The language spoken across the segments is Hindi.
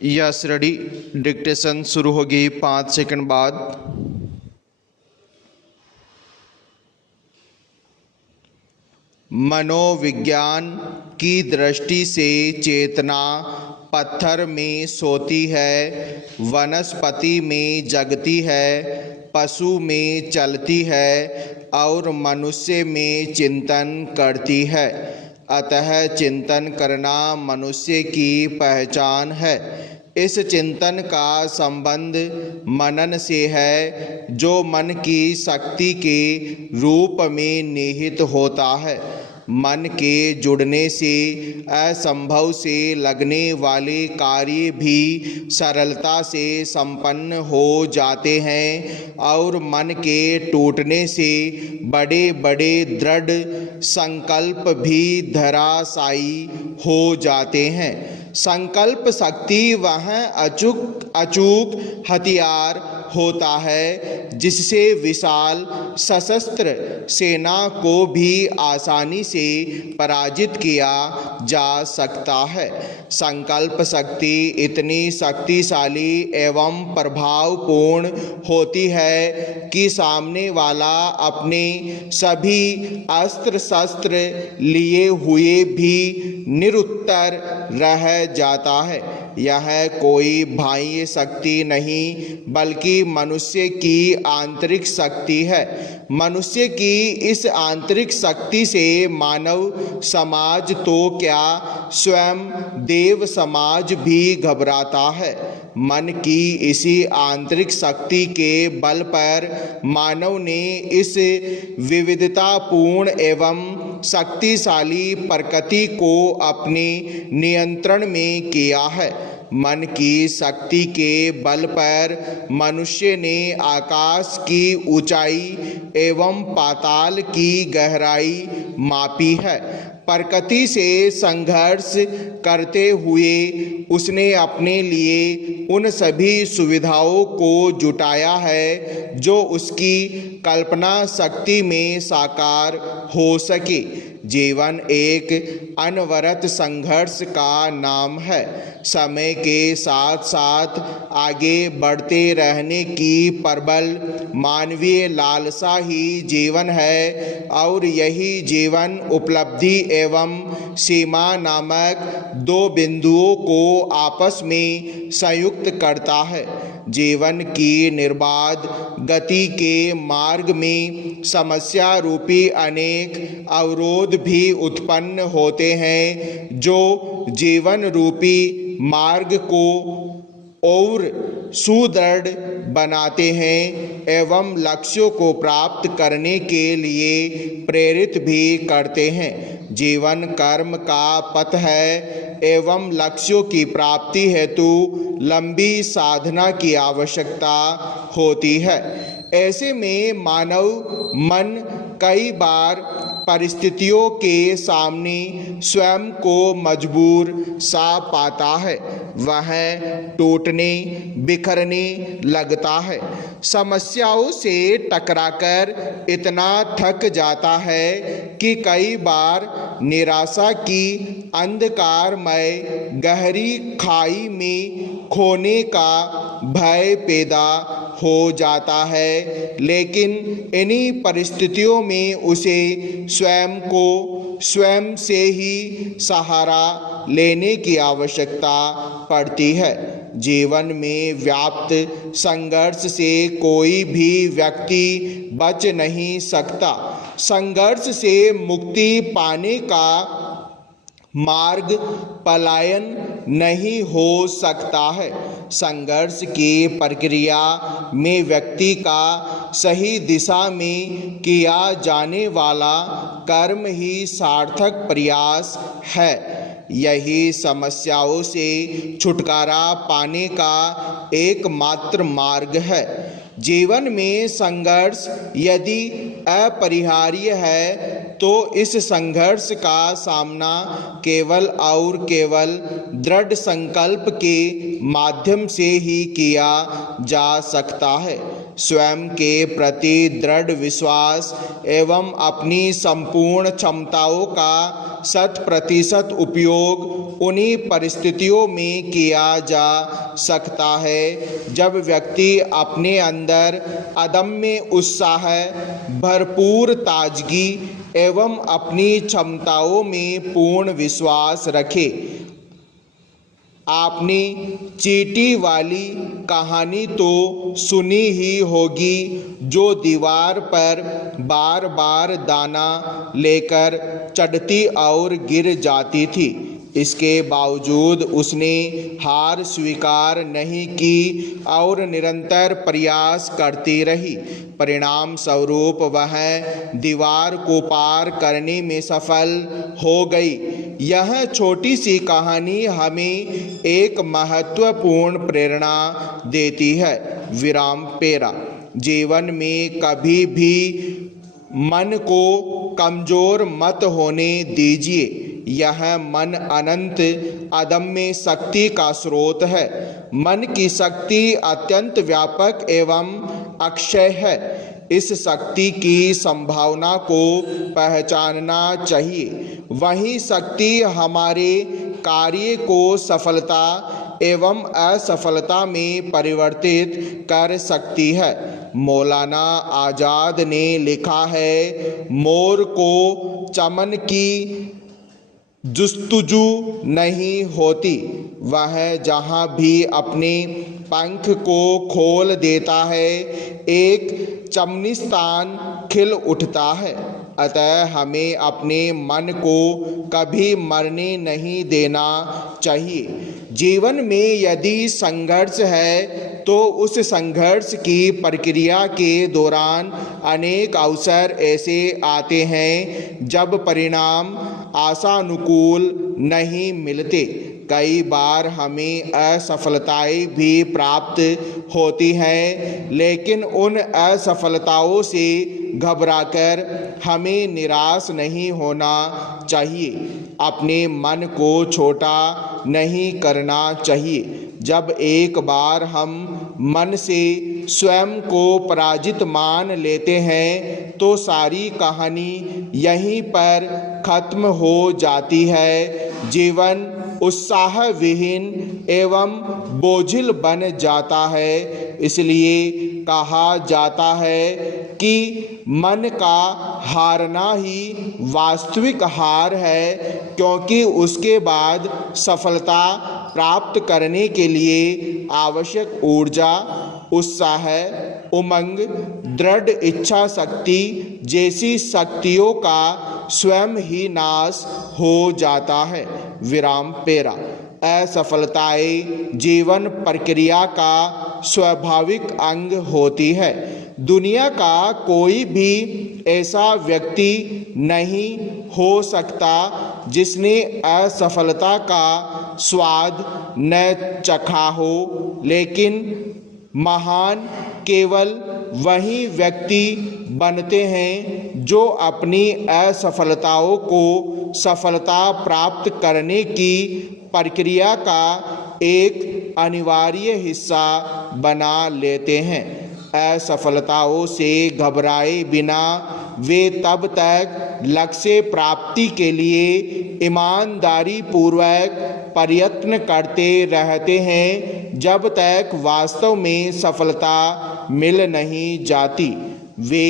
Yes ready. डिक्टेशन शुरू होगी 5 सेकंड बाद। मनोविज्ञान की दृष्टि से चेतना पत्थर में सोती है, वनस्पति में जगती है, पशु में चलती है और मनुष्य में चिंतन करती है। अतः चिंतन करना मनुष्य की पहचान है। इस चिंतन का संबंध मनन से है, जो मन की शक्ति के रूप में निहित होता है। मन के जुड़ने से असंभव से लगने वाले कार्य भी सरलता से संपन्न हो जाते हैं और मन के टूटने से बड़े बड़े दृढ़ संकल्प भी धराशायी हो जाते हैं। संकल्प शक्ति वह अचूक हथियार होता है जिससे विशाल सशस्त्र सेना को भी आसानी से पराजित किया जा सकता है। संकल्प शक्ति इतनी शक्तिशाली एवं प्रभावपूर्ण होती है कि सामने वाला अपने सभी अस्त्र शस्त्र लिए हुए भी निरुत्तर रह जाता है। यह कोई बाह्य शक्ति नहीं बल्कि मनुष्य की आंतरिक शक्ति है। मनुष्य की इस आंतरिक शक्ति से मानव समाज तो क्या, स्वयं देव समाज भी घबराता है। मन की इसी आंतरिक शक्ति के बल पर मानव ने इस विविधतापूर्ण एवं शक्तिशाली प्रकृति को अपने नियंत्रण में किया है। मन की शक्ति के बल पर मनुष्य ने आकाश की ऊंचाई एवं पाताल की गहराई मापी है। प्रकृति से संघर्ष करते हुए उसने अपने लिए उन सभी सुविधाओं को जुटाया है जो उसकी कल्पना शक्ति में साकार हो सके। जीवन एक अनवरत संघर्ष का नाम है। समय के साथ साथ आगे बढ़ते रहने की प्रबल मानवीय लालसा ही जीवन है और यही जीवन उपलब्धि एवं सीमा नामक दो बिंदुओं को आपस में संयुक्त करता है। जीवन की निर्बाध गति के मार्ग में समस्या रूपी अनेक अवरोध भी उत्पन्न होते हैं जो जीवन रूपी मार्ग को और सुदृढ़ बनाते हैं एवं लक्ष्यों को प्राप्त करने के लिए प्रेरित भी करते हैं। जीवन कर्म का पथ है एवं लक्ष्यों की प्राप्ति हेतु लंबी साधना की आवश्यकता होती है। ऐसे में मानव मन कई बार परिस्थितियों के सामने स्वयं को मजबूर सा पाता है। वह टूटने बिखरने लगता है। समस्याओं से टकराकर इतना थक जाता है कि कई बार निराशा की अंधकारमय गहरी खाई में खोने का भय पैदा हो जाता है। लेकिन इन्हीं परिस्थितियों में उसे स्वयं को स्वयं से ही सहारा लेने की आवश्यकता पड़ती है। जीवन में व्याप्त संघर्ष से कोई भी व्यक्ति बच नहीं सकता। संघर्ष से मुक्ति पाने का मार्ग पलायन नहीं हो सकता है। संघर्ष की प्रक्रिया में व्यक्ति का सही दिशा में किया जाने वाला कर्म ही सार्थक प्रयास है। यही समस्याओं से छुटकारा पाने का एकमात्र मार्ग है। जीवन में संघर्ष यदि अपरिहार्य है तो इस संघर्ष का सामना केवल और केवल दृढ़ संकल्प के माध्यम से ही किया जा सकता है। स्वयं के प्रति दृढ़ विश्वास एवं अपनी संपूर्ण क्षमताओं का 100% उपयोग उन्हीं परिस्थितियों में किया जा सकता है जब व्यक्ति अपने अंदर अदम्य उत्साह, भरपूर ताजगी एवं अपनी क्षमताओं में पूर्ण विश्वास रखे। आपने चींटी वाली कहानी तो सुनी ही होगी, जो दीवार पर बार बार दाना लेकर चढ़ती और गिर जाती थी। इसके बावजूद उसने हार स्वीकार नहीं की और निरंतर प्रयास करती रही। परिणाम स्वरूप वह दीवार को पार करने में सफल हो गई। यह छोटी सी कहानी हमें एक महत्वपूर्ण प्रेरणा देती है। विराम पेरा। जीवन में कभी भी मन को कमजोर मत होने दीजिए। यह मन अनंत अदम्य शक्ति का स्रोत है। मन की शक्ति अत्यंत व्यापक एवं अक्षय है। इस शक्ति की संभावना को पहचानना चाहिए। वही शक्ति हमारे कार्य को सफलता एवं असफलता में परिवर्तित कर सकती है। मौलाना आजाद ने लिखा है, मोर को चमन की जुस्तुजू नहीं होती, वह जहाँ भी अपने पंख को खोल देता है एक चमनिस्तान खिल उठता है। अतः हमें अपने मन को कभी मरने नहीं देना चाहिए। जीवन में यदि संघर्ष है तो उस संघर्ष की प्रक्रिया के दौरान अनेक अवसर ऐसे आते हैं जब परिणाम आशानुकूल नहीं मिलते। कई बार हमें असफलताएं भी प्राप्त होती हैं, लेकिन उन असफलताओं से घबराकर हमें निराश नहीं होना चाहिए। अपने मन को छोटा नहीं करना चाहिए। जब एक बार हम मन से स्वयं को पराजित मान लेते हैं तो सारी कहानी यहीं पर खत्म हो जाती है। जीवन उत्साह विहीन एवं बोझिल बन जाता है। इसलिए कहा जाता है कि मन का हारना ही वास्तविक हार है, क्योंकि उसके बाद सफलता प्राप्त करने के लिए आवश्यक ऊर्जा, उत्साह, उमंग, दृढ़ इच्छा शक्ति जैसी शक्तियों का स्वयं ही नाश हो जाता है। विराम पेरा। असफलताएं जीवन प्रक्रिया का स्वाभाविक अंग होती है। दुनिया का कोई भी ऐसा व्यक्ति नहीं हो सकता जिसने असफलता का स्वाद न चखा हो, लेकिन महान केवल वही व्यक्ति बनते हैं जो अपनी असफलताओं को सफलता प्राप्त करने की प्रक्रिया का एक अनिवार्य हिस्सा बना लेते हैं। असफलताओं से घबराए बिना वे तब तक लक्ष्य प्राप्ति के लिए ईमानदारी पूर्वक प्रयत्न करते रहते हैं जब तक वास्तव में सफलता मिल नहीं जाती। वे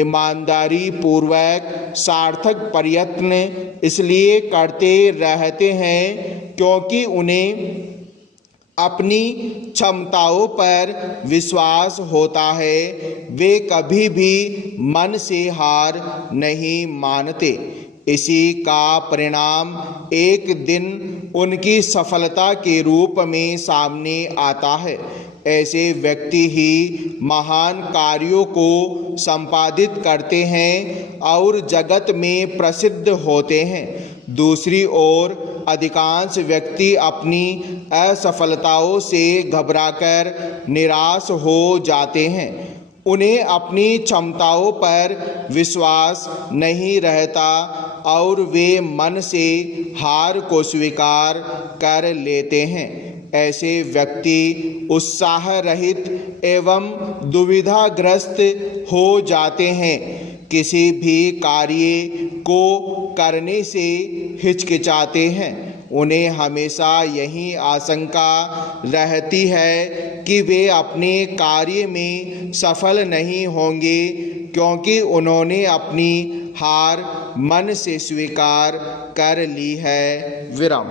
ईमानदारी पूर्वक सार्थक प्रयत्न इसलिए करते रहते हैं क्योंकि उन्हें अपनी क्षमताओं पर विश्वास होता है। वे कभी भी मन से हार नहीं मानते। इसी का परिणाम एक दिन उनकी सफलता के रूप में सामने आता है। ऐसे व्यक्ति ही महान कार्यों को संपादित करते हैं और जगत में प्रसिद्ध होते हैं। दूसरी ओर अधिकांश व्यक्ति अपनी असफलताओं से घबराकर निराश हो जाते हैं। उन्हें अपनी क्षमताओं पर विश्वास नहीं रहता और वे मन से हार को स्वीकार कर लेते हैं। ऐसे व्यक्ति उत्साह रहित एवं दुविधाग्रस्त हो जाते हैं। किसी भी कार्य को करने से हिचकिचाते हैं। उन्हें हमेशा यही आशंका रहती है कि वे अपने कार्य में सफल नहीं होंगे, क्योंकि उन्होंने अपनी हार मन से स्वीकार कर ली है। विराम।